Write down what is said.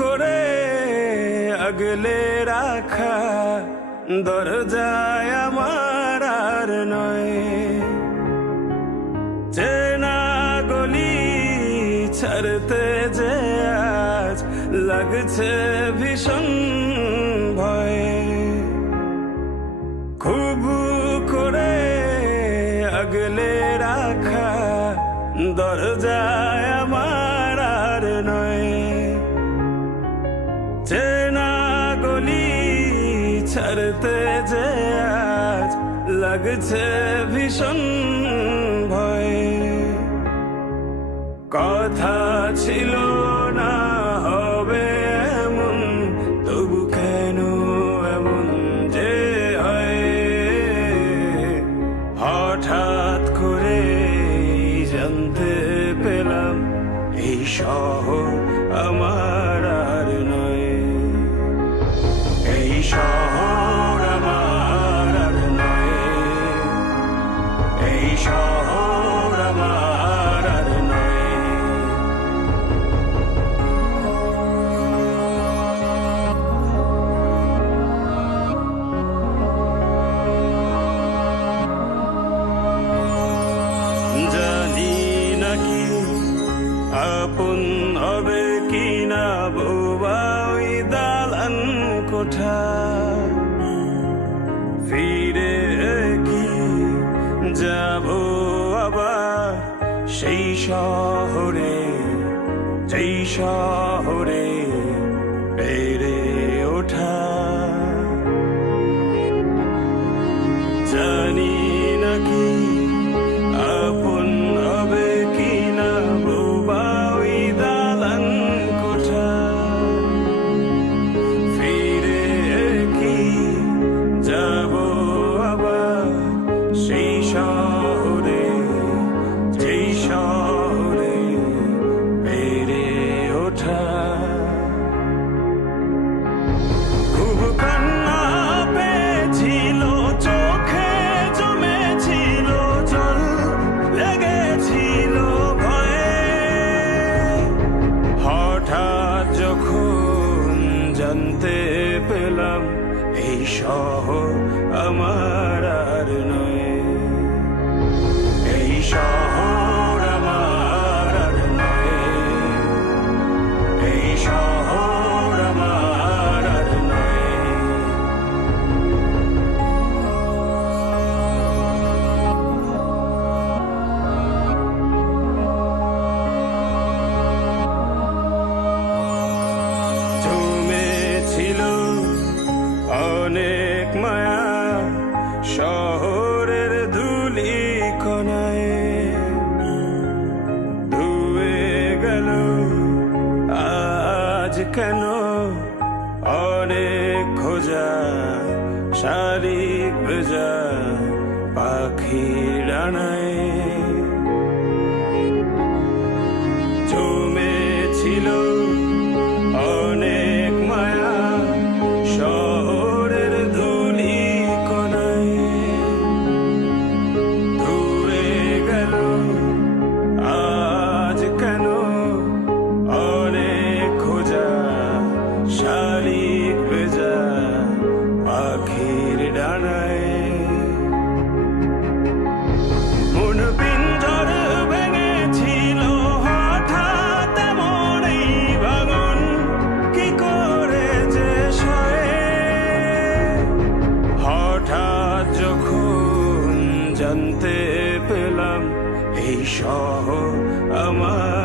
করে আগলে রাখা দরজায় আমার আর নয়। চেনা গলি ছাড়তে যে আজ লাগছে ভীষণ ভয়। খুব করে আগলে রাখা দরজায় আমার আর নয়। চেনা গলি ছাড়তে যে আজ লাগছে ভীষণ ভয়। কথা ছিল না হবে এমন, তবু কেন এমন যে হয়। হঠাৎ করে জানতে পেলাম এই শহর আমার আর নয়। এই শহর আমার আর নয়। এই শহর আমার আর নয়। জানি নাকি আপন হবে কিনা বোবা ওই দালান কোঠা। ফিরে কি যাব আবার সেই শহরে, যেই শহরে বেড়ে ওঠা। জানি নাকি আপন হবে কিনা বোবা ওই দালান কোঠা। ফিরে কি যাব আবার সেই শহরে, যেই শহরে বেড়ে ওঠা। খুব কান্না পেয়েছিল চোখে, জমেছিল জল, লেগেছিল ভয়ে। হঠাৎ যখন জানতে পেলাম এই শহর আমার আর নয়। এই শহর আমার আর নয়। এই শহর আমার আর নয়। জমেছিল অনেক মায়া শহরের ধুলি কোনায়। ধুয়ে গেল আজ কেন অনেক খোঁজা, শালিক ভেজা পাখির ডানায়। জমেছিল অনেক মায়া শহরের ধুলি কোনায়। ধুয়ে গেল আজ কেন অনেক খোঁজা, শালিক ভেজা পাখির ডানায়। মন পিঞ্জর ভেঙেছিল হঠাৎ এমন এই ভাঙন, কি করে যে সয়ে। হঠাৎ যখন জানতে পেলাম এই শহর আমার